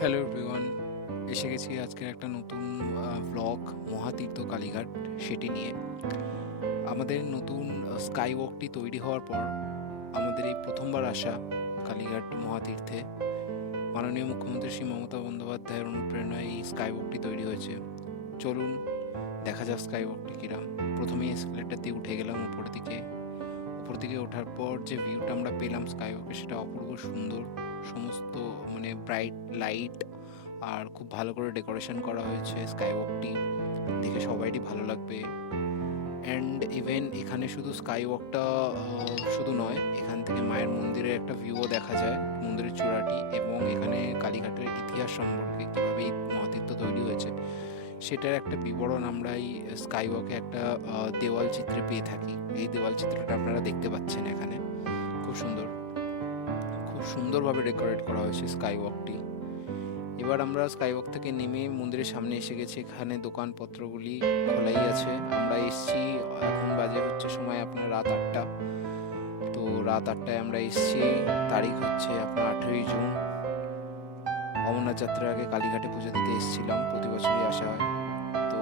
Hello everyone, এসে গেছি আজকের একটা নতুন ব্লগ মহাতীর্থ কালীঘাট সেটি নিয়ে। আমাদের নতুন স্কাই ওয়াকটি তৈরি হওয়ার পর আমাদের এই প্রথমবার আসা কালীঘাট মহাতীর্থে মাননীয় মুখ্যমন্ত্রী শ্রী মমতা বন্দ্যোপাধ্যায়ের অনুপ্রেরণায় এই স্কাই ওয়াকটি তৈরি হয়েছে। চলুন দেখা যাক স্কাই ওয়াকটি কিরাম। প্রথমেই এসকেলেটার দিয়ে উঠে গেলাম উপর দিকে ওঠার পর যে ভিউটা আমরা পেলাম স্কাই ওয়াকে, সেটা অপূর্ব সুন্দর। সমস্ত ব্রাইট লাইট আর খুব ভালো করে ডেকোরেশন করা হয়েছে। স্কাই ওয়াকটি দেখে সবাইরই ভালো লাগবে। অ্যান্ড ইভেন এখানে শুধু স্কাই ওয়াকটা শুধু নয়, এখান থেকে মায়ের মন্দিরের একটা ভিউও দেখা যায়, মন্দিরের চূড়াটি, এবং এখানে কালীঘাটের ইতিহাস সম্পর্কে কীভাবে এই মহাতীর্থ তৈরি হয়েছে সেটার একটা বিবরণ আমরা এই স্কাই ওয়াকে একটা দেওয়াল চিত্রে পেয়ে থাকি। এই দেওয়াল চিত্রটা আপনারা দেখতে পাচ্ছেন এখানে। খুব সুন্দরভাবে ডেকোরেট করা হয়েছে স্কাই ওয়াকটি। এবার আমরা স্কাই ওয়াক থেকে নেমে মন্দিরের সামনে এসে গেছি। এখানে দোকানপত্রগুলি খোলাই আছে। আমরা এসছি, এখন বাজে হচ্ছে সময় আপনার রাত 8টা। তো রাত 8টায় আমরা এসছি। তারিখ হচ্ছে আপনার 18ই জুন। অমরনাথ যাত্রার আগে কালীঘাটে পুজো দিতে এসেছিলাম, প্রতি বছরই আসা হয়। তো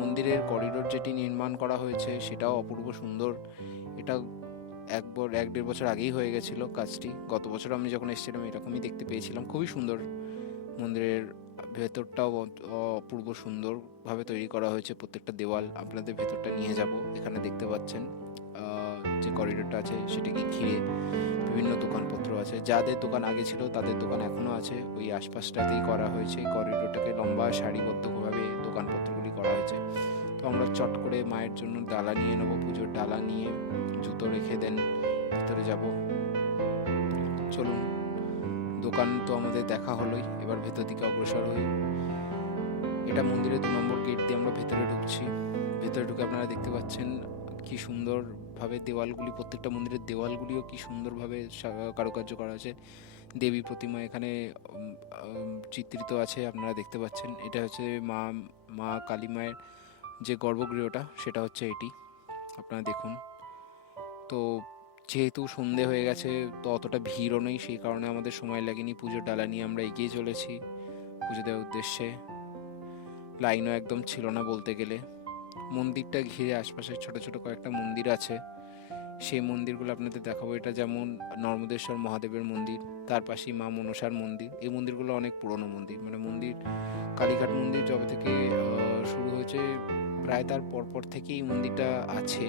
মন্দিরের করিডোর যেটি নির্মাণ করা হয়েছে সেটাও অপূর্ব সুন্দর। এটা 1-1.5 বছর আগেই হয়ে গেছিলো কাজটি। গত বছর আমি যখন এসেছিলাম এরকমই দেখতে পেয়েছিলাম। খুবই সুন্দর। মন্দিরের ভেতরটাও অপূর্ব সুন্দরভাবে তৈরি করা হয়েছে। প্রত্যেকটা দেওয়াল আপনাদের ভেতরটা নিয়ে যাব। এখানে দেখতে পাচ্ছেন যে করিডোরটা আছে সেটাকে ঘিরে বিভিন্ন দোকানপত্র আছে। যাদের দোকান আগে ছিল তাদের দোকান এখনও আছে, ওই আশপাশটাতেই করা হয়েছে। এই করিডোরটাকে লম্বা সারিবদ্ধভাবে দোকানপত্রগুলি করা হয়েছে। তো আমরা চট করে মায়ের জন্য ডালা নিয়ে নেবো, পুজোর ডালা নিয়ে জুতো রেখে দেন ভিতরে যাব। চলুন, দোকান তো আমাদের দেখা হলোই, এবার ভেতর দিকে অগ্রসর হই। এটা মন্দিরের 2 নম্বর গেট দিয়ে আমরা ভেতরে ঢুকছি। ভেতরে ঢুকে আপনারা দেখতে পাচ্ছেন কি সুন্দরভাবে দেওয়ালগুলি, প্রত্যেকটা মন্দিরের দেওয়ালগুলিও কি সুন্দরভাবে কারুকার্য করা আছে। দেবী প্রতিমা এখানে চিত্রিত আছে, আপনারা দেখতে পাচ্ছেন। এটা হচ্ছে মা কালী মায়ের যে গর্ভগৃহটা, সেটা হচ্ছে এটি, আপনারা দেখুন। তো যেহেতু সন্ধে হয়ে গেছে, তো অতটা ভিড়ও নেই, সেই কারণে আমাদের সময় লাগেনি। পুজোর ডালা নিয়ে আমরা এগিয়ে চলেছি পুজো দেওয়ার উদ্দেশ্যে। লাইনও একদম ছিল না বলতে গেলে। মন্দিরটা ঘিরে আশপাশে ছোট ছোট কয়েকটা মন্দির আছে, সেই মন্দিরগুলো আপনাদের দেখাবো। এটা যেমন নর্মদেশ্বর মহাদেবের মন্দির, তার পাশেই মা মনসার মন্দির। এই মন্দিরগুলো অনেক পুরনো মন্দির, কালীঘাট মন্দির যবে থেকে শুরু হয়েছে, প্রায় তার পরপর থেকেই এই মন্দিরটা আছে।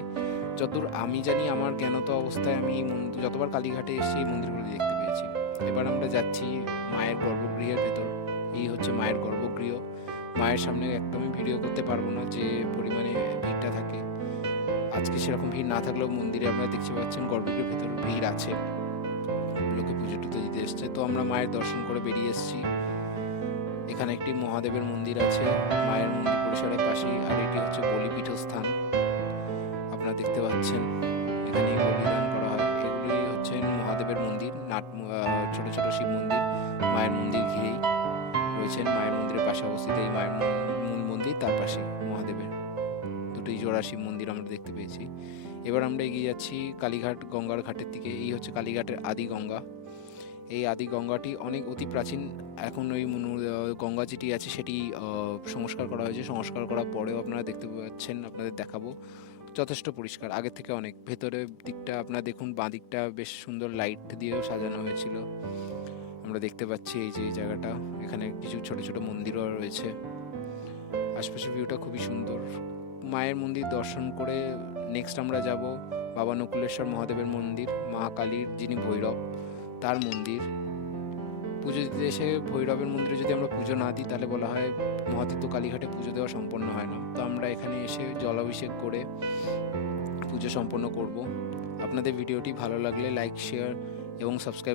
যতদূর আমি জানি, আমার জ্ঞানত অবস্থায় আমি এই মন্দির যতবার কালীঘাটে এসে এই মন্দিরগুলো দেখতে পেয়েছি। এবার আমরা যাচ্ছি মায়ের গর্ভগৃহের ভেতর। এই হচ্ছে মায়ের গর্ভগৃহ। মায়ের সামনে একদমই ভিডিও করতে পারবো না, যে পরিমাণে ভিড়টা থাকে। আজকে সেরকম ভিড় না থাকলেও মন্দিরে আপনারা দেখতে পাচ্ছেন গর্ভগৃহের ভেতর ভিড় আছে, লোকে পুজো টুজো দিতে এসছে। তো আমরা মায়ের দর্শন করে বেরিয়ে এসেছি। এখানে একটি মহাদেবের মন্দির আছে মায়ের মন্দির পরিসরের পাশেই, আর এটি হচ্ছে বলিপীঠস্থান, আপনারা দেখতে পাচ্ছেন। এখানে বলিদান করা হয়। এগুলি হচ্ছে মহাদেবের মন্দির, ছোট ছোট শিব মন্দির মায়ের মন্দির ঘিরেই রয়েছেন। মায়ের মন্দিরের পাশে অবস্থিত এই মায়ের মূল মন্দির, তার পাশে মহাদেবের দুটোই জোড়া শিব মন্দির আমরা দেখতে পেয়েছি। এবার আমরা এগিয়ে যাচ্ছি কালীঘাট গঙ্গার ঘাটের দিকে। এই হচ্ছে কালীঘাটের আদি গঙ্গা। এই আদি গঙ্গাটি অনেক অতি প্রাচীন। এখন ওই গঙ্গা যেটি আছে সেটি সংস্কার করা হয়েছে। সংস্কার করার পরেও আপনারা দেখতে পাচ্ছেন, আপনাদের দেখাবো, যথেষ্ট পরিষ্কার আগের থেকে অনেক। ভেতরের দিকটা আপনারা দেখুন, বাঁ দিকটা বেশ সুন্দর লাইট দিয়েও সাজানো হয়েছিল। আমরা দেখতে পাচ্ছি এই যে এই জায়গাটা, এখানে কিছু ছোট ছোট মন্দিরও রয়েছে। আশপাশের ভিউটা খুবই সুন্দর। মায়ের মন্দির দর্শন করে নেক্সট আমরা যাব বাবা নকুলেশ্বর মহাদেবের মন্দির, মা কালীর যিনি ভৈরব, তার মন্দির। পুজো দিতে এসে ভৈরবের মন্দিরে যদি আমরা পুজো না দিই, তাহলে বলা হয় মহাতীর্থ কালীঘাটে পুজো দেওয়া সম্পন্ন হয় না। তো আমরা এখানে এসে জলাভিষেক করে পুজো সম্পন্ন করব। আপনাদের ভিডিওটি ভালো লাগলে লাইক, শেয়ার এবং সাবস্ক্রাইব